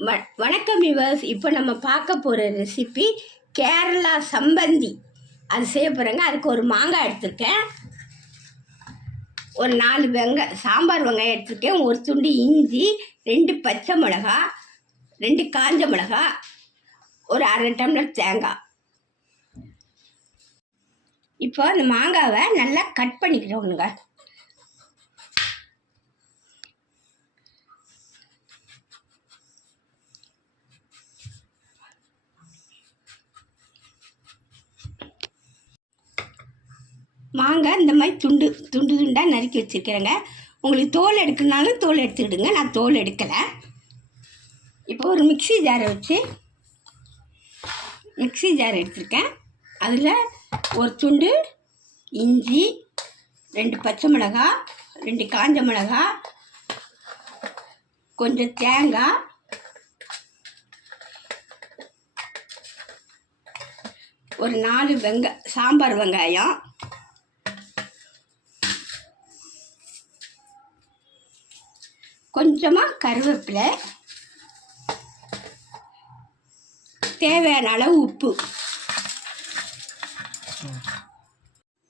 வ வணக்கம் விவர்ஸ் இப்போ நம்ம பார்க்க போகிற ரெசிபி கேரளா சம்பந்தி. அது செய்ய போகிறேங்க அதுக்கு ஒரு மாங்காய் எடுத்திருக்கேன். ஒரு நாலு வெங்காய சாம்பார் வெங்காயம் எடுத்திருக்கேன். ஒரு துண்டு இஞ்சி ரெண்டு பச்சை மிளகா ரெண்டு காஞ்ச மிளகா ஒரு அரை டம்ளர் தேங்காய். இப்போ அந்த மாங்காவை நல்லா கட் பண்ணிக்கிறோங்க மாங்காய் இந்த மாதிரி துண்டு துண்டு துண்டாக நறுக்கி வச்சுருக்கிறேங்க. உங்களுக்கு தோல் எடுக்கணுனாலும் தோல் எடுத்துக்கிடுங்க. நான் தோல் எடுக்கலை. இப்போ ஒரு மிக்ஸி ஜாரை வச்சு மிக்ஸி ஜார் எடுத்திருக்கேன். அதில் ஒரு துண்டு இஞ்சி ரெண்டு பச்சை மிளகா ரெண்டு காஞ்ச மிளகா கொஞ்சம் தேங்காய் ஒரு நாலு வெங்க சாம்பார் வெங்காயம் கொஞ்சமாக கருவேப்பிலை தேவையான அளவு உப்பு.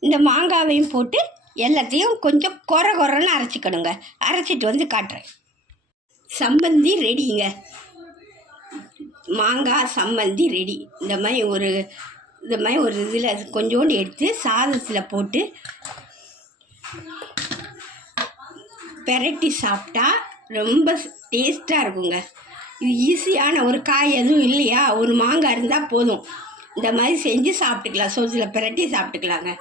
இந்த மாங்காவையும் போட்டு எல்லாத்தையும் கொஞ்சம் குறை குறைன்னு அரைச்சிக்கணுங்க அரைச்சிட்டு வந்து காட்டுறேன். சம்பந்தி ரெடிங்க. மாங்காய் சம்பந்தி ரெடி. இந்த மாதிரி ஒரு இந்த மாதிரி ஒரு இதில் கொஞ்சோண்டு எடுத்து சாதத்தில் போட்டு பெரட்டி சாப்பிட்டா ரொம்ப டேஸ்ட்டாக இருக்குங்க. இது ஈஸியான ஒரு காய் எதுவும் இல்லையா? ஒரு மாங்காய் இருந்தால் போதும். இந்த மாதிரி செஞ்சு சாப்பிட்டுக்கலாம். சோசில் பிரட்டி சாப்பிட்டுக்கலாங்க.